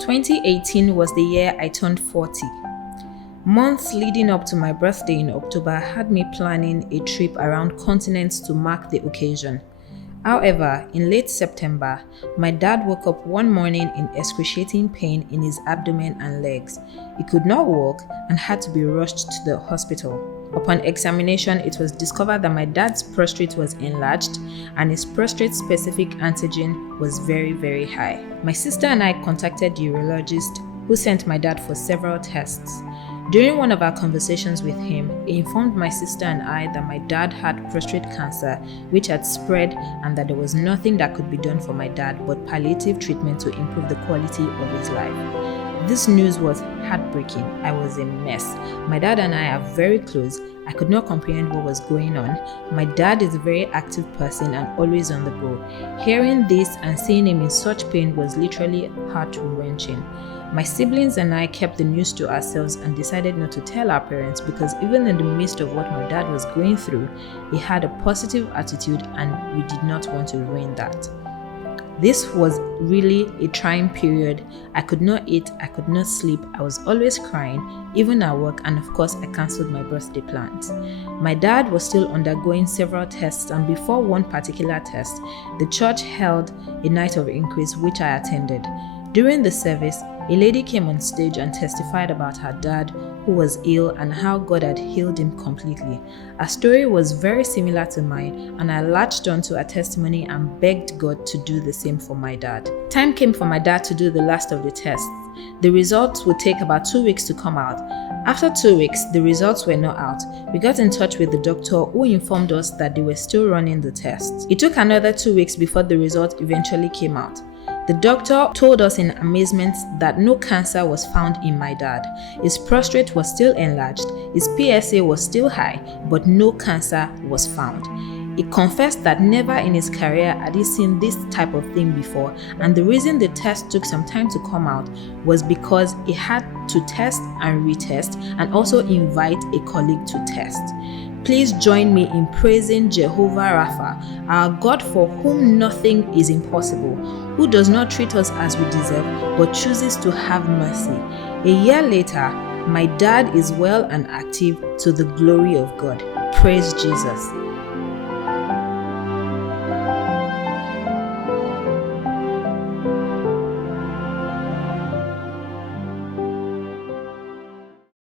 2018 was the year I turned 40. Months leading up to my birthday in October had me planning a trip around continents to mark the occasion. However, in late September, my dad woke up one morning in excruciating pain in his abdomen and legs. He could not walk and had to be rushed to the hospital. Upon examination, it was discovered that my dad's prostate was enlarged and his prostate-specific antigen was very, very high. My sister and I contacted the urologist who sent my dad for several tests. During one of our conversations with him, he informed my sister and I that my dad had prostate cancer which had spread and that there was nothing that could be done for my dad but palliative treatment to improve the quality of his life. This news was heartbreaking. I was a mess. My dad and I are very close. I could not comprehend what was going on. My dad is a very active person and always on the go. Hearing this and seeing him in such pain was literally heart-wrenching. My siblings and I kept the news to ourselves and decided not to tell our parents because even in the midst of what my dad was going through, he had a positive attitude and we did not want to ruin that. This was really a trying period. I could not eat, I could not sleep, I was always crying, even at work, and of course I cancelled my birthday plans. My dad was still undergoing several tests, and before one particular test, the church held a night of increase which I attended. During the service, a lady came on stage and testified about her dad who was ill and how God had healed him completely. Her story was very similar to mine and I latched onto her testimony and begged God to do the same for my dad. Time came for my dad to do the last of the tests. The results would take about 2 weeks to come out. After 2 weeks, the results were not out. We got in touch with the doctor who informed us that they were still running the tests. It took another 2 weeks before the result eventually came out. The doctor told us in amazement that no cancer was found in my dad. His prostate was still enlarged, his PSA was still high, but no cancer was found. He confessed that never in his career had he seen this type of thing before, and the reason the test took some time to come out was because he had to test and retest and also invite a colleague to test. Please join me in praising Jehovah Rapha, our God for whom nothing is impossible, who does not treat us as we deserve, but chooses to have mercy. A year later, my dad is well and active to the glory of God. Praise Jesus.